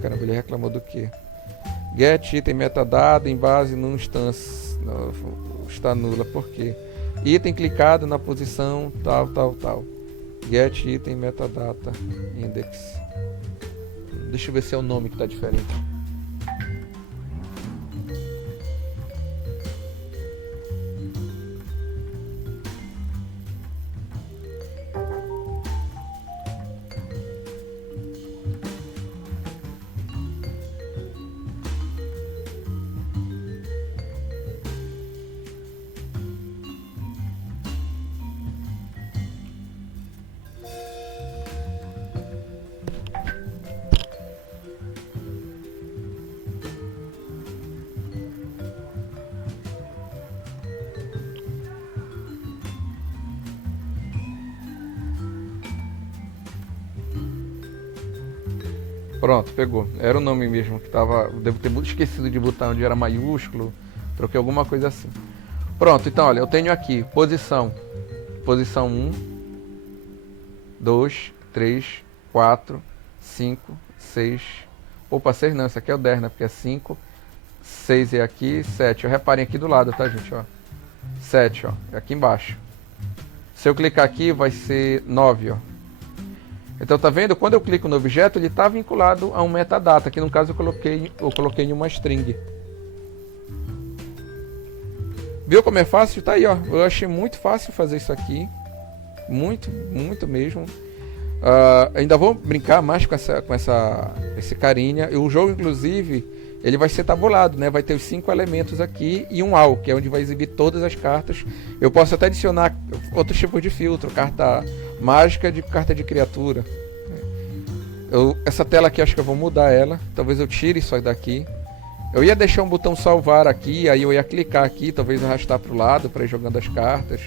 Caramba, ele reclamou do quê? Get item metadata em base não está nula. Por quê? Item clicado na posição tal. Get item metadata index. Deixa eu ver se é o nome que está diferente. Pronto, pegou. Era o nome mesmo que tava. Devo ter esquecido de botar onde era maiúsculo. Troquei alguma coisa assim. Pronto, então olha, eu tenho aqui posição. Posição 1, 2, 3, 4, 5, 6. Opa, 6 não, isso aqui é o 10, né? Porque é 5. 6 é aqui, 7. Reparem aqui do lado, tá, gente? Ó. 7, ó. É aqui embaixo. Se eu clicar aqui, vai ser 9, ó. Então tá vendo? Quando eu clico no objeto, ele está vinculado a um metadata, que no caso eu coloquei em uma string. Viu como é fácil? Tá aí, ó. Eu achei muito fácil fazer isso aqui. Muito mesmo. Ainda vou brincar mais com esse carinha. O jogo, inclusive, ele vai ser tabulado, né? Vai ter os 5 elementos aqui e um AL, que é onde vai exibir todas as cartas. Eu posso até adicionar outros tipos de filtro, carta mágica de carta de criatura. Essa tela aqui acho que eu vou mudar ela. Talvez eu tire isso daqui. Eu ia deixar um botão salvar aqui, aí eu ia clicar aqui, talvez arrastar para o lado para ir jogando as cartas.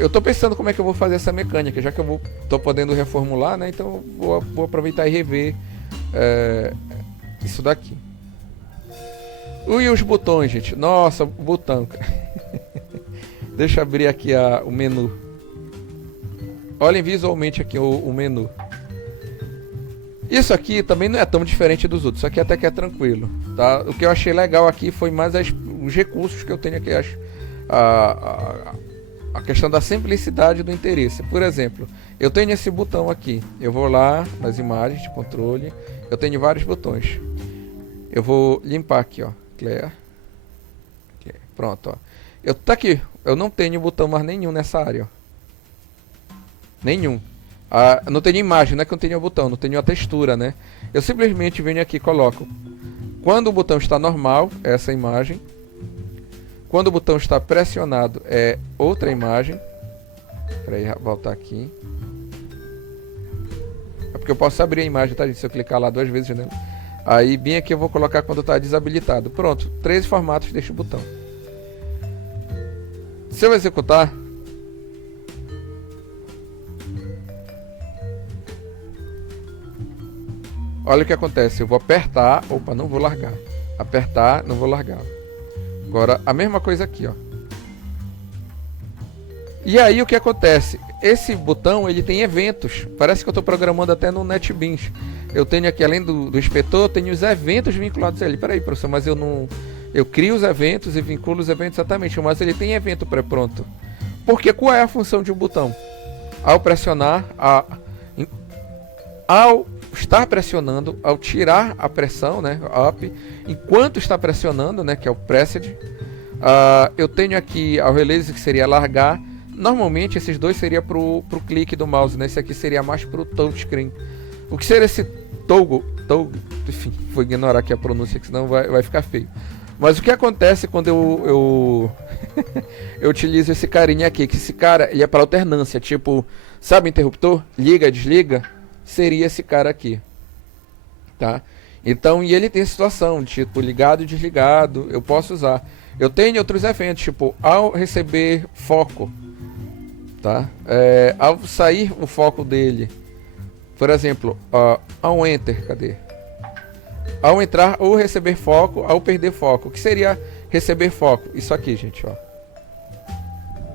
Eu estou pensando como é que eu vou fazer essa mecânica, já que eu estou podendo reformular, né? Então vou aproveitar e rever isso daqui. E os botões, gente? Nossa, o botão. Deixa eu abrir aqui o menu. Olhem visualmente aqui o menu. Isso aqui também não é tão diferente dos outros. Isso aqui até que é tranquilo, tá? O que eu achei legal aqui foi mais os recursos que eu tenho aqui. A questão da simplicidade do interesse. Por exemplo, eu tenho esse botão aqui. Eu vou lá nas imagens de controle. Eu tenho vários botões. Eu vou limpar aqui, ó. Clear. Pronto, ó. Tá aqui. Eu não tenho botão mais nenhum nessa área, ó. Nenhum. Não tenho imagem, não é que eu não tenho o botão, não tenho a textura, né? Eu simplesmente venho aqui e coloco. Quando o botão está normal, é essa imagem. Quando o botão está pressionado, é outra imagem. Espera aí, voltar aqui. É porque eu posso abrir a imagem, tá, gente? Se eu clicar lá 2 vezes nela. Aí, bem aqui eu vou colocar quando está desabilitado. Pronto, 13 formatos deste botão. Se eu executar... Olha o que acontece, eu vou apertar, opa, não vou largar. Apertar, não vou largar. Agora, a mesma coisa aqui, ó. E aí o que acontece? Esse botão, ele tem eventos. Parece que eu estou programando até no NetBeans. Eu tenho aqui, além do inspetor, eu tenho os eventos vinculados a ele. Peraí, professor, mas eu não... Eu crio os eventos e vinculo os eventos exatamente, mas ele tem evento pré-pronto. Porque qual é a função de um botão? Ao pressionar, ao estar pressionando, ao tirar a pressão, né, up, enquanto está pressionando, né, que é o pressed, eu tenho aqui ao release, que seria largar. Normalmente esses dois seria pro clique do mouse, né? Esse aqui seria mais pro touchscreen. O que seria esse toggle, enfim, vou ignorar aqui a pronúncia, que senão vai ficar feio. Mas o que acontece quando eu utilizo esse carinha aqui, que esse cara, ele é para alternância, tipo, sabe interruptor? Liga, desliga, seria esse cara aqui, tá? Então, e ele tem situação, tipo, ligado e desligado, eu posso usar. Eu tenho outros eventos, tipo, ao receber foco, tá? Ao sair o foco dele, por exemplo, ao enter, cadê? Ao entrar ou receber foco, ao perder foco. O que seria receber foco? Isso aqui, gente, ó.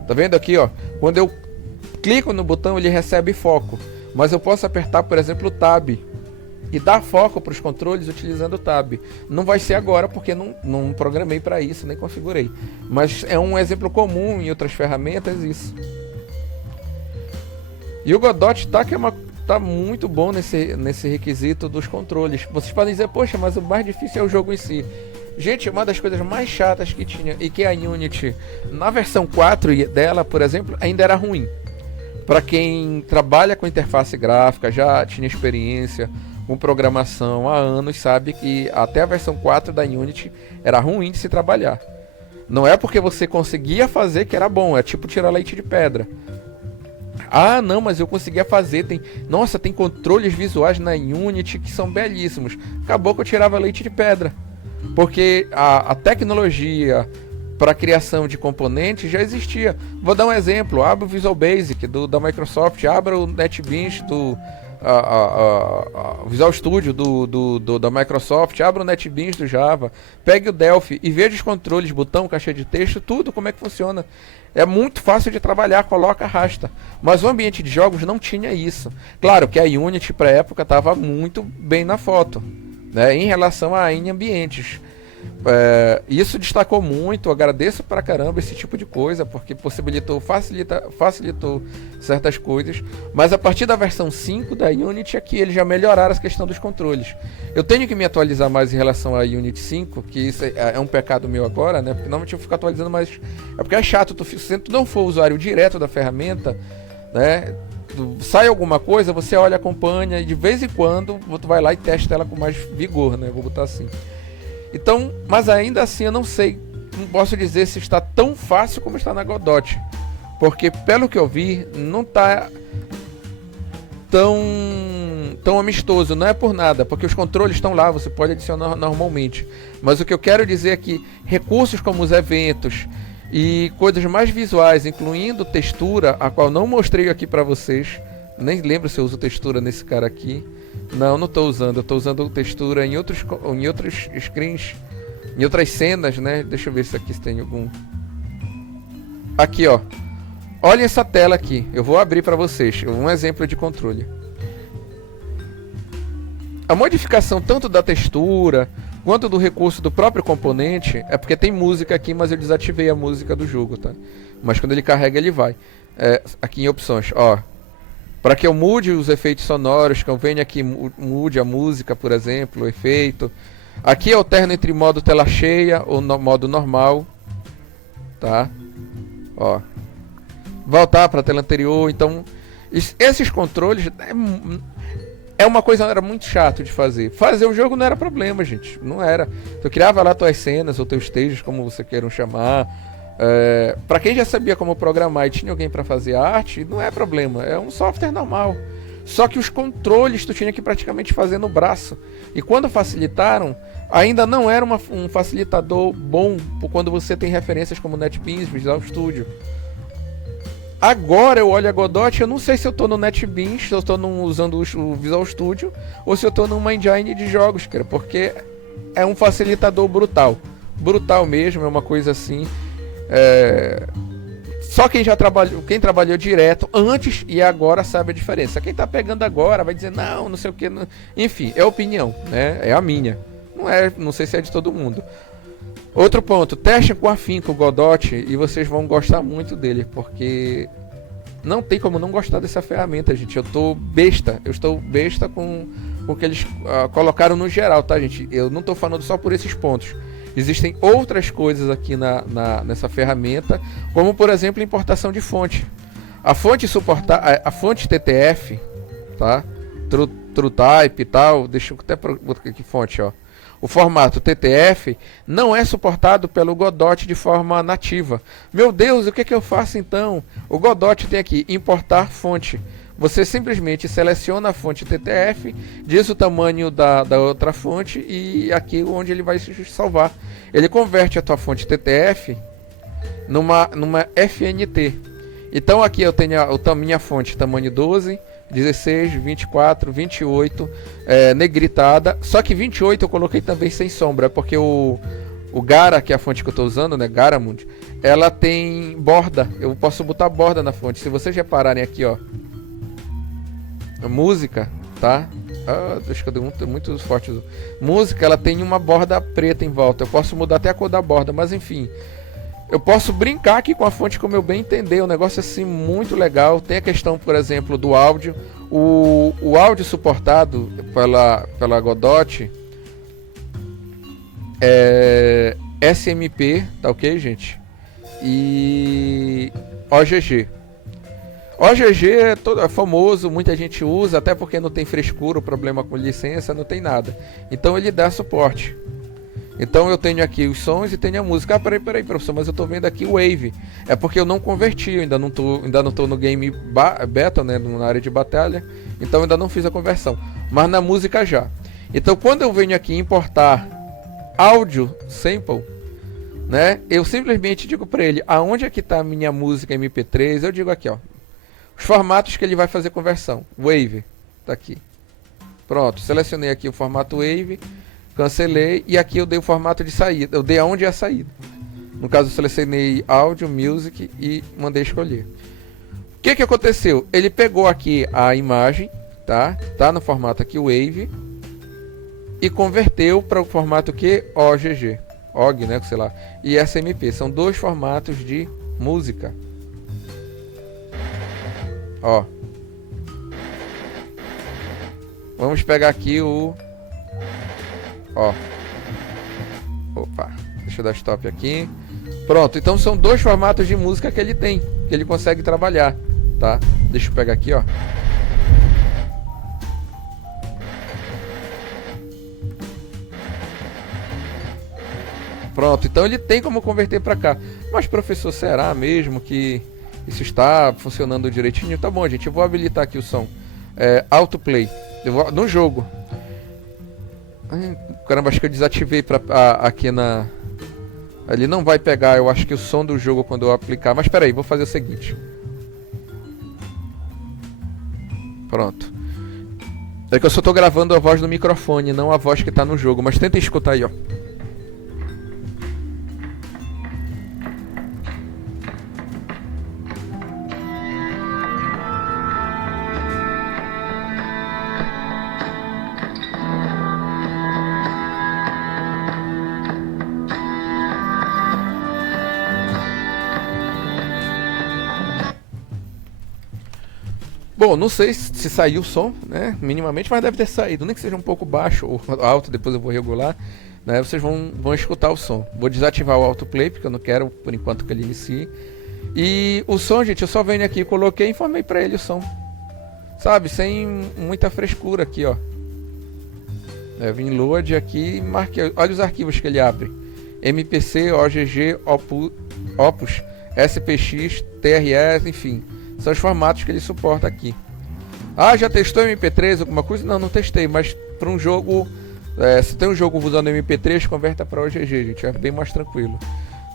Tá vendo aqui, ó? Quando eu clico no botão, ele recebe foco. Mas eu posso apertar, por exemplo, o Tab e dar foco para os controles utilizando o Tab. Não vai ser agora porque não programei para isso, nem configurei. Mas é um exemplo comum em outras ferramentas isso. E o Godot tá muito bom nesse requisito dos controles. Vocês podem dizer, poxa, mas o mais difícil é o jogo em si. Gente, uma das coisas mais chatas que tinha, e que a Unity, na versão 4 dela, por exemplo, ainda era ruim. Para quem trabalha com interface gráfica, já tinha experiência com programação há anos, sabe que até a versão 4 da Unity era ruim de se trabalhar. Não é porque você conseguia fazer que era bom, é tipo tirar leite de pedra. Ah, não, mas eu conseguia fazer, tem controles visuais na Unity que são belíssimos. Acabou que eu tirava leite de pedra, porque a tecnologia para a criação de componentes já existia. Vou dar um exemplo, abra o Visual Basic da Microsoft, abra o NetBeans do Visual Studio da Microsoft, abra o NetBeans do Java, pegue o Delphi e veja os controles, botão, caixa de texto, tudo como é que funciona. É muito fácil de trabalhar, coloca, arrasta. Mas o ambiente de jogos não tinha isso. Claro que a Unity para a época estava muito bem na foto, né, em relação a em ambientes. Isso destacou muito, agradeço pra caramba esse tipo de coisa, porque facilitou certas coisas. Mas a partir da versão 5 da Unity aqui eles já melhoraram a questão dos controles. Eu tenho que me atualizar mais em relação à Unity 5, que isso é um pecado meu agora, né? Porque normalmente eu fico atualizando, mas é porque é chato, se tu não for usuário direto da ferramenta, né? Sai alguma coisa, você olha, acompanha e de vez em quando tu vai lá e testa ela com mais vigor, né? Vou botar assim. Então, mas ainda assim eu não posso dizer se está tão fácil como está na Godot, porque pelo que eu vi, não está tão amistoso, não é por nada, porque os controles estão lá, você pode adicionar normalmente, mas o que eu quero dizer é que recursos como os eventos e coisas mais visuais, incluindo textura, a qual não mostrei aqui para vocês, nem lembro se eu uso textura nesse cara aqui. Não estou usando, eu estou usando textura em outros screens, em outras cenas, né? Deixa eu ver se aqui tem algum. Aqui, ó. Olha essa tela aqui, eu vou abrir para vocês, um exemplo de controle. A modificação tanto da textura quanto do recurso do próprio componente, é porque tem música aqui, mas eu desativei a música do jogo, tá? Mas quando ele carrega, ele vai. Aqui em opções, ó. Para que eu mude os efeitos sonoros, que eu venha aqui, mude a música, por exemplo, o efeito. Aqui eu alterno entre modo tela cheia ou modo normal, tá? Ó. Voltar para a tela anterior, então esses controles é uma coisa que era muito chato de fazer. Fazer o jogo não era problema, gente, não era. Tu criava lá tuas cenas ou teus stages, como você queiram chamar. Para quem já sabia como programar e tinha alguém para fazer arte, não é problema, é um software normal. Só que os controles tu tinha que praticamente fazer no braço. E quando facilitaram, ainda não era um facilitador bom quando você tem referências como NetBeans, Visual Studio. Agora eu olho a Godot, eu não sei se eu estou no NetBeans, se eu estou usando o Visual Studio ou se eu estou numa engine de jogos, cara, porque é um facilitador brutal. Brutal mesmo, é uma coisa assim. Só quem trabalhou direto antes e agora sabe a diferença. Quem tá pegando agora vai dizer não sei o que, enfim, é opinião, né? É a minha. Não sei se é de todo mundo. Outro ponto, testem com afinco o Godot e vocês vão gostar muito dele, porque não tem como não gostar dessa ferramenta, gente. Eu estou besta com porque eles colocaram no geral, tá, gente? Eu não estou falando só por esses pontos. Existem outras coisas aqui nessa ferramenta, como por exemplo importação de fonte. A fonte a fonte TTF, tá? TrueType e tal, deixa eu até botar aqui fonte, ó. O formato TTF não é suportado pelo Godot de forma nativa. Meu Deus, o que é que eu faço então? O Godot tem aqui importar fonte. Você simplesmente seleciona a fonte TTF, diz o tamanho da outra fonte e aqui onde ele vai se salvar. Ele converte a tua fonte TTF numa FNT. Então aqui eu tenho a minha fonte tamanho 12, 16, 24, 28, negritada. Só que 28 eu coloquei também sem sombra, porque o Gara, que é a fonte que eu estou usando, né, Garamond, ela tem borda. Eu posso botar borda na fonte. Se vocês repararem aqui, ó, a música, tá? Acho que eu dei muito forte. Música, ela tem uma borda preta em volta. Eu posso mudar até a cor da borda, mas enfim. Eu posso brincar aqui com a fonte como eu bem entender. O negócio é assim muito legal. Tem a questão, por exemplo, do áudio. O áudio suportado pela Godot é SMP, tá ok, gente? E OGG. OGG é famoso, muita gente usa, até porque não tem frescura, problema com licença, não tem nada. Então ele dá suporte. Então eu tenho aqui os sons e tenho a música. Ah, peraí, professor, mas eu tô vendo aqui o Wave. É porque eu não converti, eu ainda não tô no game beta, né, na área de batalha. Então eu ainda não fiz a conversão. Mas na música já. Então quando eu venho aqui importar áudio sample, né, eu simplesmente digo para ele, aonde é que tá a minha música MP3? Eu digo aqui, ó, os formatos que ele vai fazer conversão. Wave, tá aqui. Pronto, selecionei aqui o formato Wave, cancelei e aqui eu dei o formato de saída. Eu dei aonde é a saída. No caso eu selecionei áudio, music e mandei escolher. O que aconteceu? Ele pegou aqui a imagem, tá? Tá no formato aqui Wave e converteu para o formato que OGG, OG, né, sei lá, e SMP. São dois formatos de música. Ó. Vamos pegar aqui o... Ó. Opa. Deixa eu dar stop aqui. Pronto. Então são dois formatos de música que ele tem. Que ele consegue trabalhar. Tá? Deixa eu pegar aqui, ó. Pronto. Então ele tem como converter para cá. Mas, professor, será mesmo que isso está funcionando direitinho? Tá bom, gente. Eu vou habilitar aqui o som. Autoplay. No jogo. Caramba, acho que eu desativei aqui na... Ele não vai pegar, eu acho que o som do jogo quando eu aplicar. Mas espera aí, vou fazer o seguinte. Pronto. É que eu só tô gravando a voz no microfone, não a voz que tá no jogo. Mas tenta escutar aí, ó. Bom, não sei se saiu o som, né, minimamente, mas deve ter saído, nem que seja um pouco baixo ou alto, depois eu vou regular, né, vocês vão escutar o som. Vou desativar o autoplay, porque eu não quero, por enquanto, que ele inicie. E o som, gente, eu só venho aqui, coloquei e informei pra ele o som, sabe, sem muita frescura aqui, ó. Vim em load aqui e marquei, olha os arquivos que ele abre. MPC, OGG, Opus, SPX, TRS, enfim. São os formatos que ele suporta aqui. Ah, já testou MP3, alguma coisa? Não, não testei, mas para um jogo... se tem um jogo usando MP3, converta para OGG, gente. É bem mais tranquilo.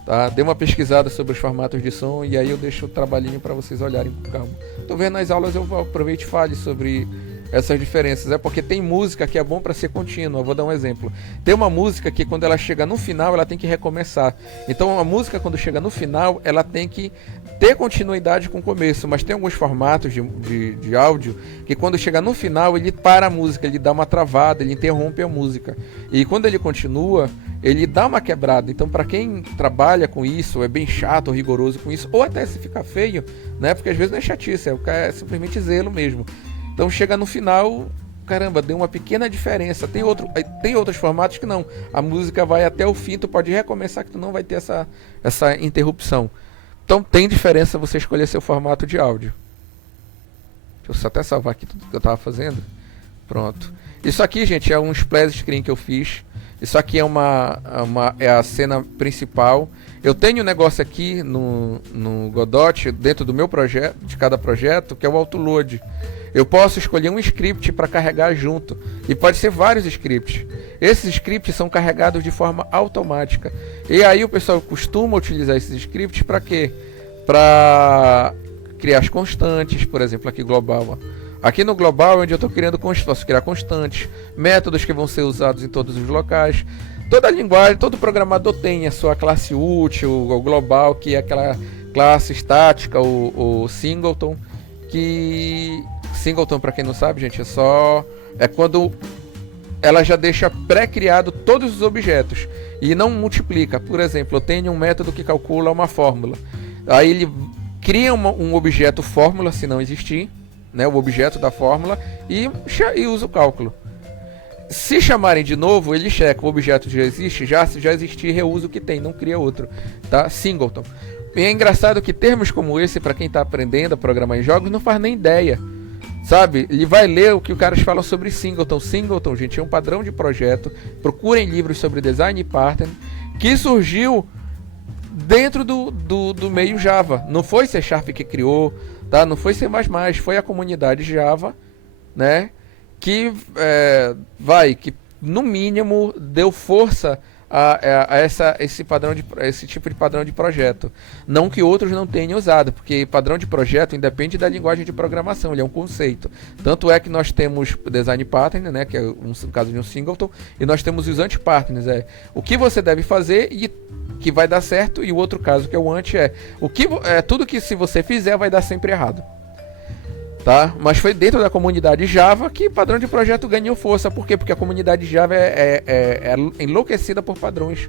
Tá? Dê uma pesquisada sobre os formatos de som e aí eu deixo o trabalhinho para vocês olharem com calma. Tô vendo nas aulas, eu aproveito e fale sobre essas diferenças. É porque tem música que é bom para ser contínua. Eu vou dar um exemplo. Tem uma música que quando ela chega no final, ela tem que recomeçar. Então a música quando chega no final, ela tem que ter continuidade com o começo. Mas tem alguns formatos de áudio que quando chega no final, ele para a música, ele dá uma travada, ele interrompe a música. E quando ele continua, ele dá uma quebrada. Então para quem trabalha com isso, é bem chato ou rigoroso com isso, ou até se fica feio, né? Porque às vezes não é chatice, é simplesmente zelo mesmo. Então chega no final, caramba, deu uma pequena diferença. Tem outros formatos que não. A música vai até o fim, tu pode recomeçar que tu não vai ter essa interrupção. Então tem diferença você escolher seu formato de áudio. Deixa eu até salvar aqui tudo que eu estava fazendo. Pronto. Isso aqui, gente, é um splash screen que eu fiz. Isso aqui é a cena principal. Eu tenho um negócio aqui no Godot, dentro do meu projeto, de cada projeto, que é o autoload. Eu posso escolher um script para carregar junto. E pode ser vários scripts. Esses scripts são carregados de forma automática. E aí o pessoal costuma utilizar esses scripts para quê? Para criar as constantes, por exemplo, aqui global. Aqui no global, onde eu estou criando posso criar constantes, métodos que vão ser usados em todos os locais. Toda linguagem, todo programador tem a sua classe útil, o global, que é aquela classe estática, o singleton, que singleton, para quem não sabe, gente, é quando ela já deixa pré-criado todos os objetos e não multiplica. Por exemplo, eu tenho um método que calcula uma fórmula. Aí ele cria um objeto fórmula, se não existir, né, o objeto da fórmula, e usa o cálculo. Se chamarem de novo, ele checa, o objeto já existe, se já existir, reusa o que tem, não cria outro, tá? Singleton. E é engraçado que termos como esse, para quem está aprendendo a programar em jogos, não faz nem ideia, sabe? Ele vai ler o que os caras falam sobre singleton. Singleton, gente, é um padrão de projeto. Procurem livros sobre design pattern, que surgiu dentro do meio Java. Não foi C# que criou, tá? Não foi C++, foi a comunidade Java, né? Que no mínimo deu força a esse tipo de padrão de projeto. Não que outros não tenham usado, porque padrão de projeto independe da linguagem de programação, ele é um conceito. Tanto é que nós temos design pattern, né, que é um caso de um singleton, e nós temos os anti-patterns, o que você deve fazer e que vai dar certo, e o outro caso que é o anti tudo que se você fizer vai dar sempre errado. Tá? Mas foi dentro da comunidade Java que o padrão de projeto ganhou força. Por quê? Porque a comunidade Java é enlouquecida por padrões.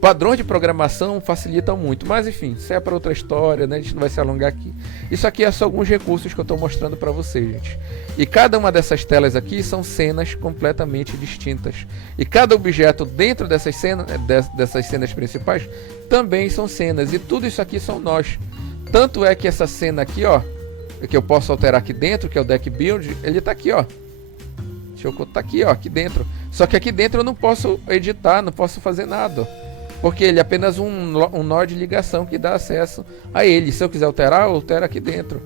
Padrões de programação facilitam muito. Mas enfim, isso é para outra história, né? A gente não vai se alongar aqui. Isso aqui é só alguns recursos que eu estou mostrando para vocês, gente. E cada uma dessas telas aqui são cenas completamente distintas. E cada objeto dentro dessas cenas principais também são cenas. E tudo isso aqui são nós. Tanto é que essa cena aqui, ó, que eu posso alterar aqui dentro, que é o deck build, ele tá aqui, ó. Deixa eu botar aqui, ó, aqui dentro. Só que aqui dentro eu não posso editar, não posso fazer nada, porque ele é apenas um nó de ligação que dá acesso a ele. Se eu quiser alterar, eu altero aqui dentro.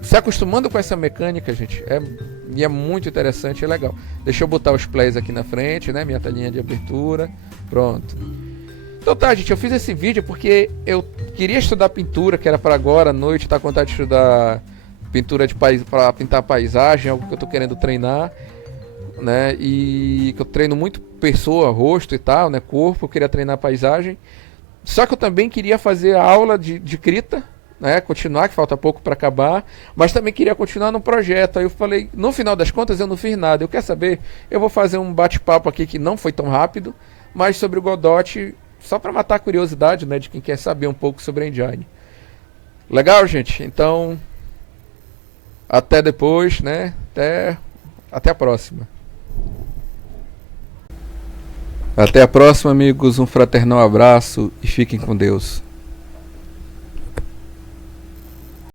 Se acostumando com essa mecânica, gente, é muito interessante, é legal. Deixa eu botar os plays aqui na frente, né, minha telinha de abertura. Pronto. Então tá, gente, eu fiz esse vídeo porque eu queria estudar pintura, que era para agora à noite, tá com vontade de estudar pintura para pintar paisagem, algo que eu tô querendo treinar, né? E que eu treino muito pessoa, rosto e tal, né? Corpo, eu queria treinar paisagem. Só que eu também queria fazer a aula de Krita, né? Continuar, que falta pouco para acabar, mas também queria continuar no projeto. Aí eu falei, no final das contas eu não fiz nada. Eu quero saber, eu vou fazer um bate-papo aqui que não foi tão rápido, mas sobre o Godot, só para matar a curiosidade, né, de quem quer saber um pouco sobre a engine. Legal, gente? Então, até depois, né? Até a próxima. Até a próxima, amigos. Um fraternal abraço e fiquem com Deus.